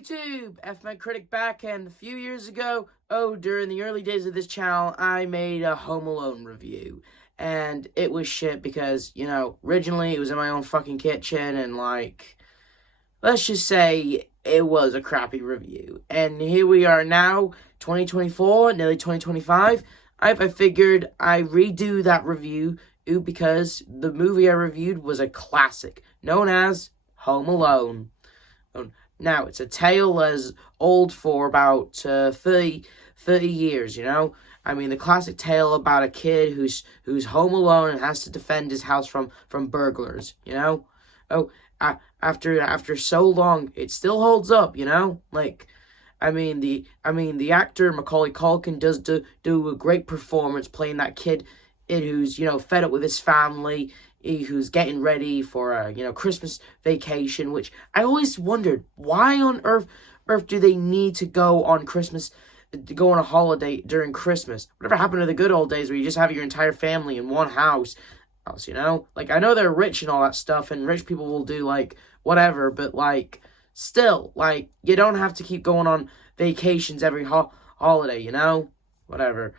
YouTube! CRITIC back, and a few years ago, during the early days of this channel, I made a Home Alone review. And it was shit because, originally it was in my own fucking kitchen, and let's just say it was a crappy review. And here we are now, 2024, nearly 2025. I figured I redo that review because the movie I reviewed was a classic, known as Home Alone. Now, it's a tale as old for about 30 years, I mean, the classic tale about a kid who's home alone and has to defend his house from burglars, after so long, it still holds up, the actor Macaulay Culkin does do a great performance playing that kid who's, fed up with his family, who's getting ready for a, Christmas vacation, which I always wondered, why on earth do they need to go on a holiday during Christmas? Whatever happened to the good old days where you just have your entire family in one house, I know they're rich and all that stuff, and rich people will do, whatever, but, still, you don't have to keep going on vacations every holiday, Whatever.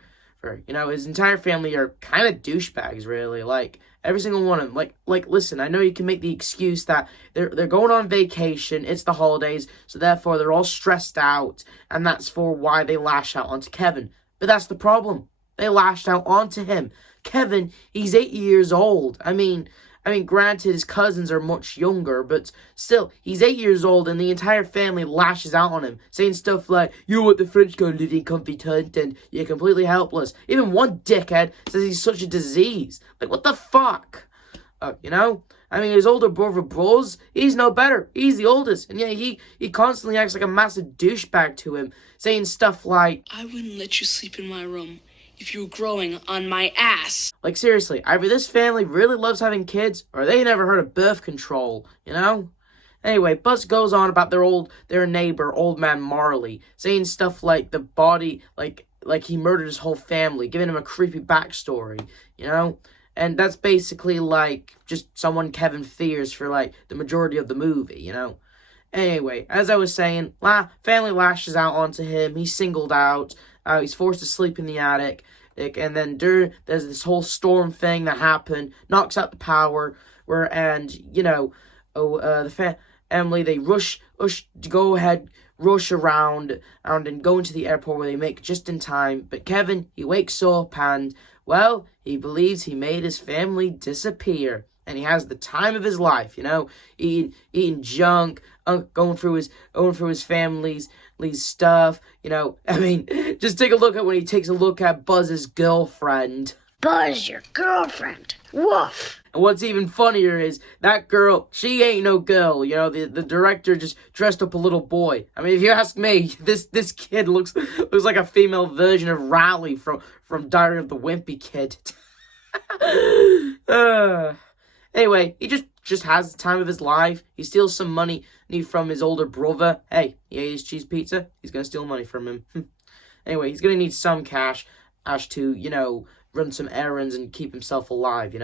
His entire family are kind of douchebags, really, every single one of them. Listen, I know you can make the excuse that they're going on vacation, it's the holidays, so therefore they're all stressed out, and that's for why they lash out onto Kevin. But that's the problem. They lashed out onto him. Kevin, he's 8 years old. I mean, granted, his cousins are much younger, but still, he's 8 years old, and the entire family lashes out on him, saying stuff like, "You're what the French call living competent, and you're completely helpless." Even one dickhead says he's such a disease. What the fuck? His older brother, Bros, he's no better. He's the oldest, and yet he constantly acts like a massive douchebag to him, saying stuff like, "I wouldn't let you sleep in my room if you were growing on my ass." Seriously, either this family really loves having kids, or they never heard of birth control, Anyway, Buzz goes on about their neighbor, old man Marley, saying stuff like the body, like he murdered his whole family, giving him a creepy backstory, And that's basically, just someone Kevin fears for, the majority of the movie, Anyway, as I was saying, family lashes out onto him, he's singled out, he's forced to sleep in the attic, and then there's this whole storm thing that happened, knocks out the power, the family, they rush around and go into the airport where they make just in time, but Kevin, he wakes up and, he believes he made his family disappear. And he has the time of his life, eating junk, going through his family's stuff, just take a look at when he takes a look at Buzz's girlfriend. Buzz, your girlfriend. Woof. And what's even funnier is that girl, she ain't no girl, the director just dressed up a little boy. If you ask me, this kid looks like a female version of Riley from Diary of the Wimpy Kid. Anyway, he just has the time of his life. He steals some money from his older brother. Hey, he ate his cheese pizza. He's going to steal money from him. Anyway, he's going to need some cash to, run some errands and keep himself alive,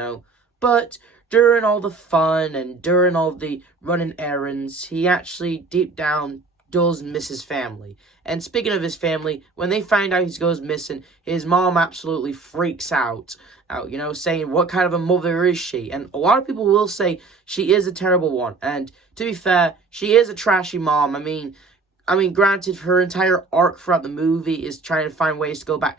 But during all the fun and during all the running errands, he actually, deep down, does miss his family. And speaking of his family, when they find out he goes missing, his mom absolutely freaks out, saying, what kind of a mother is she? And a lot of people will say she is a terrible one. And to be fair, she is a trashy mom. Granted, her entire arc throughout the movie is trying to find ways to go back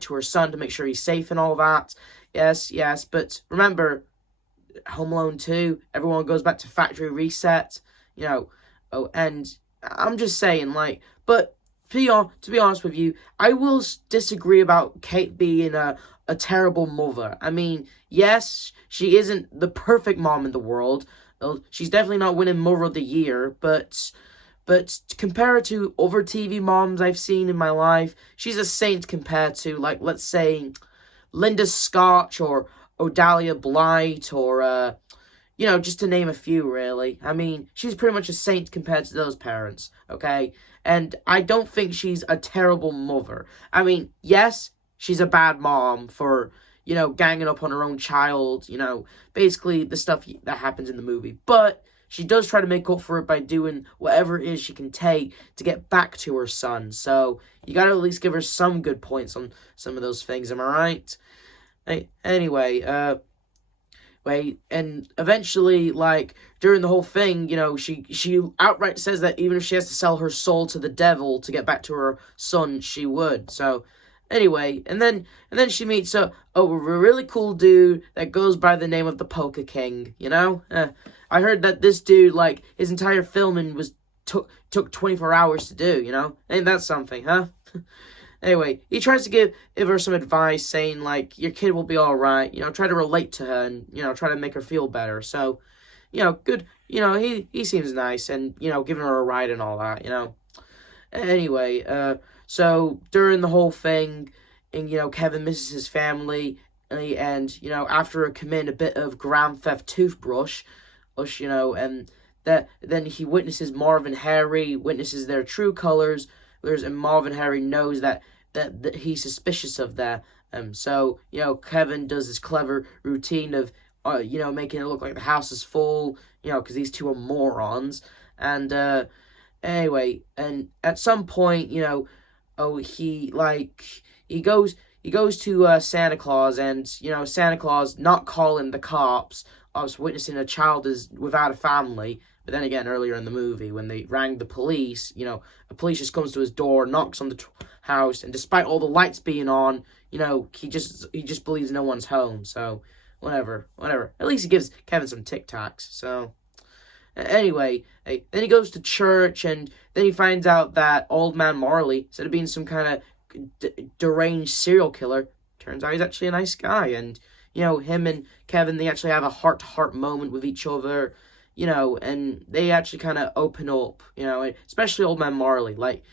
to her son to make sure he's safe and all that. Yes, but remember, Home Alone 2, everyone goes back to factory reset, and I'm just saying, but to be honest with you, I will disagree about Kate being a terrible mother. Yes, she isn't the perfect mom in the world. She's definitely not winning Mother of the Year, but compare her to other TV moms I've seen in my life, she's a saint compared to, let's say, Linda Scotch or Odalia Blight or, just to name a few, really. She's pretty much a saint compared to those parents, okay? And I don't think she's a terrible mother. Yes, she's a bad mom for, ganging up on her own child, basically the stuff that happens in the movie. But she does try to make up for it by doing whatever it is she can take to get back to her son. So you gotta at least give her some good points on some of those things, am I right? Anyway, wait, and eventually, like, during the whole thing, she outright says that even if she has to sell her soul to the devil to get back to her son, she would. So, anyway, and then she meets a really cool dude that goes by the name of the Polka King, I heard that this dude, like, his entire filming took 24 hours to do, Ain't that something, huh? Anyway, he tries to give her some advice, saying, like, your kid will be alright, try to relate to her and, try to make her feel better. So, good, he seems nice and, giving her a ride and all that, Anyway, so during the whole thing, and, Kevin misses his family, and, after committing a bit of grand theft toothbrush, and then he witnesses Marv and Harry, witnesses their true colors, and Marv and Harry knows that he's suspicious of that. So, Kevin does his clever routine of, making it look like the house is full, because these two are morons. And, anyway, and at some point, he goes to Santa Claus, and, Santa Claus not calling the cops, I was witnessing a child is without a family. But then again, earlier in the movie, when they rang the police, the police just comes to his door, knocks on the house, and despite all the lights being on, he just believes no one's home. So, whatever. At least he gives Kevin some Tic Tacs. So, anyway, then he goes to church, and then he finds out that old man Marley, instead of being some kind of deranged serial killer, turns out he's actually a nice guy. And, him and Kevin, they actually have a heart-to-heart moment with each other. And they actually kind of open up, especially old man Marley. Like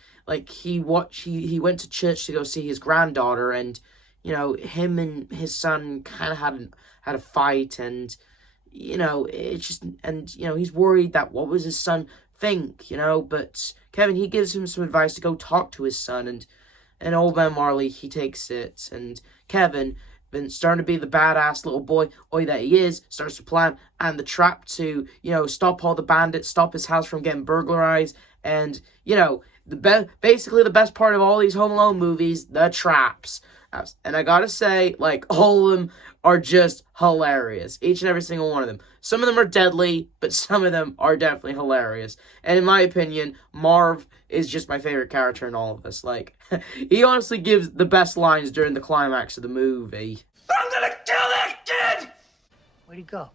he went to church to go see his granddaughter, and him and his son kind of had a fight, and it's just, and he's worried that what was his son think, but Kevin, he gives him some advice to go talk to his son, and old man Marley, he takes it, and Kevin, been starting to be the badass little boy that he is, starts to plan and the trap to, stop all the bandits, stop his house from getting burglarized, and, basically the best part of all these Home Alone movies, the traps. And I gotta say, like, all of them are just hilarious. Each and every single one of them. Some of them are deadly, but some of them are definitely hilarious. And in my opinion, Marv is just my favorite character in all of this. Like, he honestly gives the best lines during the climax of the movie. I'm gonna kill that kid! Where'd he go?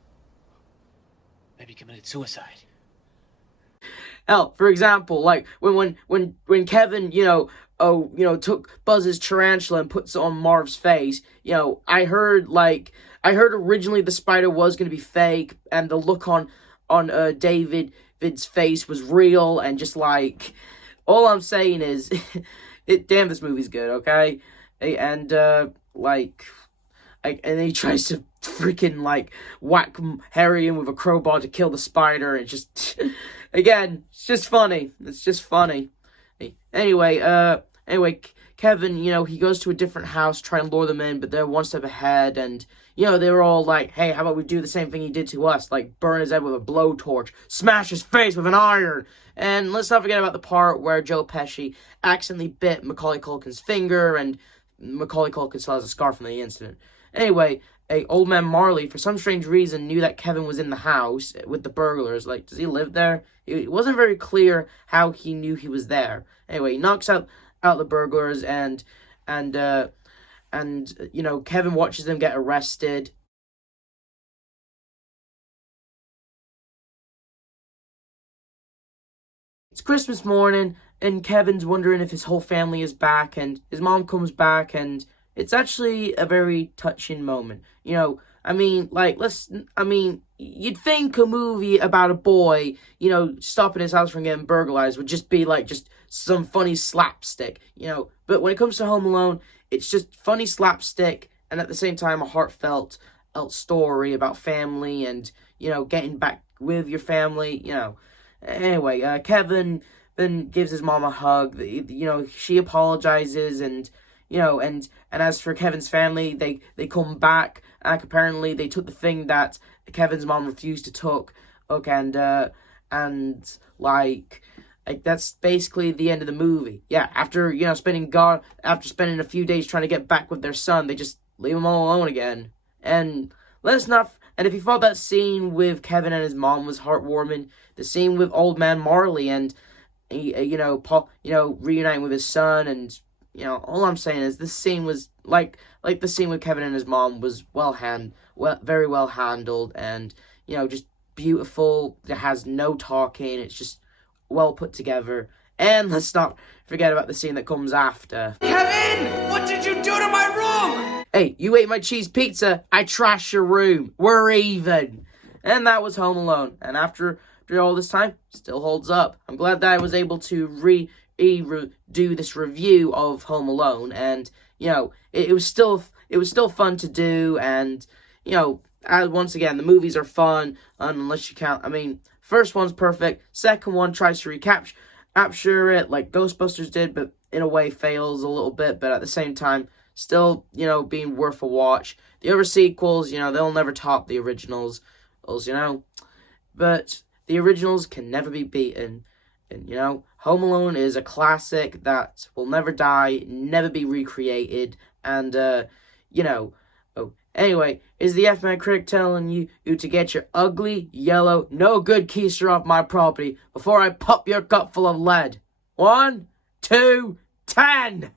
Maybe he committed suicide. Hell, for example, like, when Kevin, took Buzz's tarantula and puts it on Marv's face, I heard originally the spider was going to be fake, and the look on David's face was real, and just, like, all I'm saying is, damn, this movie's good, okay? And, and he tries to freaking, like, whack Harry in with a crowbar to kill the spider, and just, again, it's just funny. It's just funny. Anyway, Kevin, he goes to a different house, try and lure them in, but they're one step ahead, and, they were all like, hey, how about we do the same thing he did to us, like, burn his head with a blowtorch, smash his face with an iron, and let's not forget about the part where Joe Pesci accidentally bit Macaulay Culkin's finger, and Macaulay Culkin still has a scar from the incident. Anyway, old man Marley, for some strange reason, knew that Kevin was in the house with the burglars. Like, does he live there? It wasn't very clear how he knew he was there. Anyway, he knocks out the burglars, and Kevin watches them get arrested. It's Christmas morning, and Kevin's wondering if his whole family is back, and his mom comes back, and it's actually a very touching moment. You'd think a movie about a boy, stopping his house from getting burglarized would just be like just some funny slapstick, But when it comes to Home Alone, it's just funny slapstick, and at the same time a heartfelt story about family and, getting back with your family, Anyway, Kevin then gives his mom a hug. She apologizes, and and as for Kevin's family, they come back. Apparently, they took the thing that Kevin's mom refused to took Okay, and like that's basically the end of the movie. Yeah, after after spending a few days trying to get back with their son, they just leave him all alone again. And let's not. And if you thought that scene with Kevin and his mom was heartwarming, the scene with old man Marley and Paul, reuniting with his son, and all I'm saying is this scene was like the scene with Kevin and his mom was very well handled, and just beautiful. It has no talking. It's just well put together. And let's not forget about the scene that comes after. Kevin! What did you do to my room? Hey, you ate my cheese pizza. I trashed your room. We're even. And that was Home Alone. And after all this time, still holds up. I'm glad that I was able to do this review of Home Alone, and it was still fun to do, and once again, the movies are fun, unless you count. I mean, first one's perfect. Second one tries to capture it like Ghostbusters did, but in a way fails a little bit. But at the same time, still being worth a watch. The other sequels, they'll never top the originals, but the originals can never be beaten. And Home Alone is a classic that will never die, never be recreated, and Oh, anyway, is the F-Man critic telling you to get your ugly, yellow, no good keister off my property before I pop your gut full of lead? 1, 2, 10!